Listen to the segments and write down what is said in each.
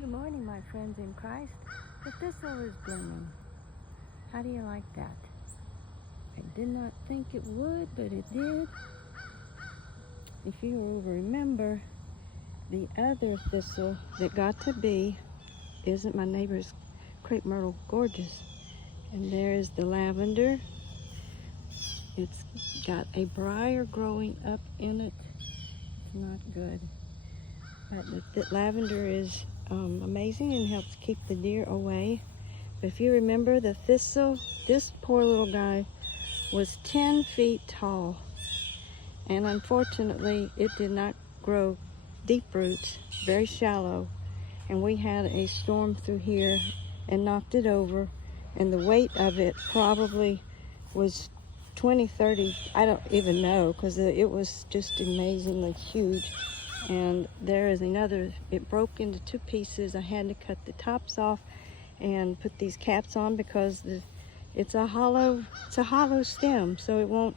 Good morning, my friends in Christ. The thistle is blooming. How do you like that? I did not think it would, but it did. If you will remember, the other thistle that got to be, isn't my neighbor's crepe myrtle gorgeous? And there is the lavender. It's got a briar growing up in it. It's not good. But the lavender is amazing and helps keep the deer away. But if you remember the thistle, this poor little guy was 10 feet tall. And unfortunately, it did not grow deep roots, very shallow. And we had a storm through here and knocked it over. And the weight of it probably was 20, 30, I don't even know, because it was just amazingly huge. And there is another, it broke into two pieces. I had to cut the tops off and put these caps on because it's a hollow stem, so it won't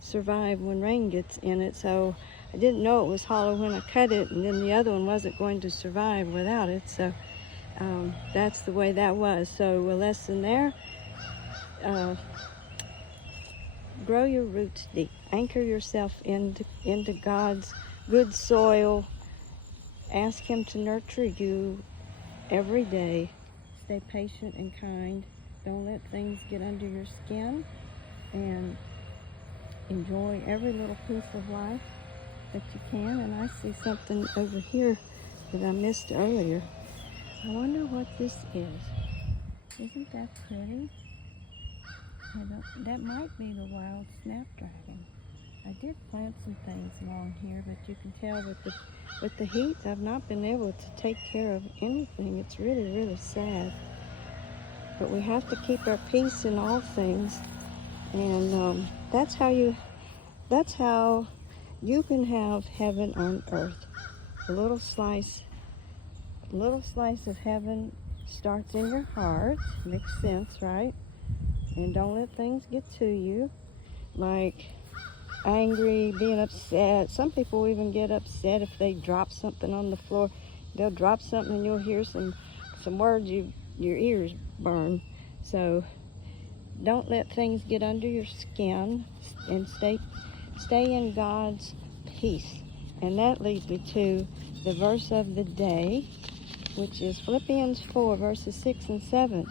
survive when rain gets in it. So I didn't know it was hollow when I cut it, and then the other one wasn't going to survive without it. So that's the way that was. So a lesson there, grow your roots deep. Anchor yourself into God's good soil. Ask Him to nurture you every day. Stay patient and kind. Don't let things get under your skin, and enjoy every little piece of life that you can. And I see something over here that I missed earlier. I wonder what this is. Isn't that pretty? That might be the wild snapdragon. I did plant some things along here, but you can tell with the heat, I've not been able to take care of anything. It's really, really sad. But we have to keep our peace in all things, and that's how you can have heaven on earth. A little slice of heaven starts in your heart. Makes sense, right? And don't let things get to you, like angry, being upset. Some people even get upset if they drop something on the floor. They'll drop something and you'll hear some words, your ears burn. So don't let things get under your skin, and stay in God's peace. And that leads me to the verse of the day, which is Philippians 4, verses 6 and 7.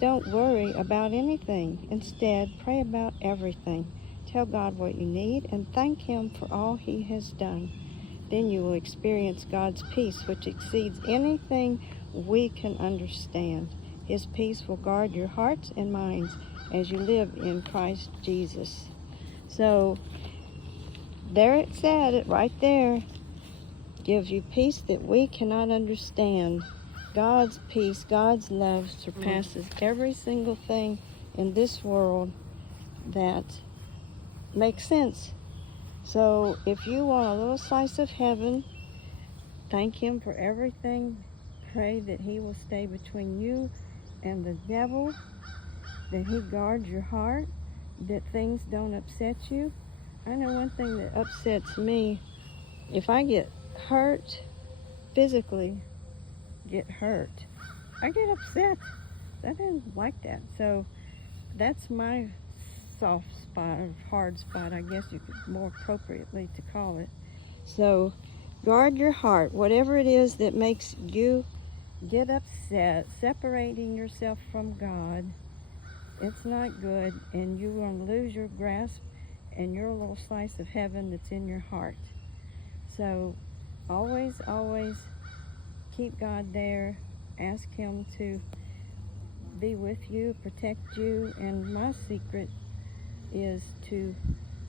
Don't worry about anything. Instead, pray about everything. Tell God what you need and thank Him for all He has done. Then you will experience God's peace, which exceeds anything we can understand. His peace will guard your hearts and minds as you live in Christ Jesus. So there it said, it right there. Gives you peace that we cannot understand. God's peace, God's love surpasses every single thing in this world that makes sense. So if you want a little slice of heaven, thank Him for everything. Pray that He will stay between you and the devil, that He guards your heart, that things don't upset you. I know one thing that upsets me, if I get hurt, physically get hurt, I get upset. I didn't like that. So that's my soft spot, or hard spot, I guess you could more appropriately to call it. So guard your heart, whatever it is that makes you get upset, separating yourself from God. It's not good, and you're going to lose your grasp and your little slice of heaven that's in your heart. So always keep God there. Ask Him to be with you, protect you, and my secret is to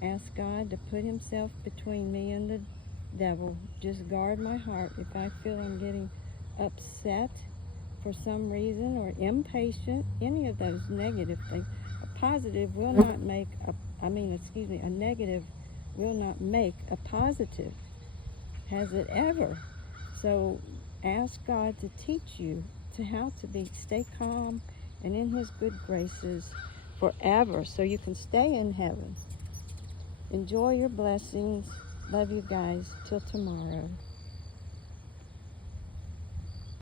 ask God to put Himself between me and the devil. Just guard my heart. If I feel I'm getting upset for some reason, or impatient, any of those negative things, a positive will not make a negative will not make a positive. Has it ever? So ask God to teach you to how to stay calm and in His good graces forever, so you can stay in heaven. Enjoy your blessings. Love you guys. Till tomorrow.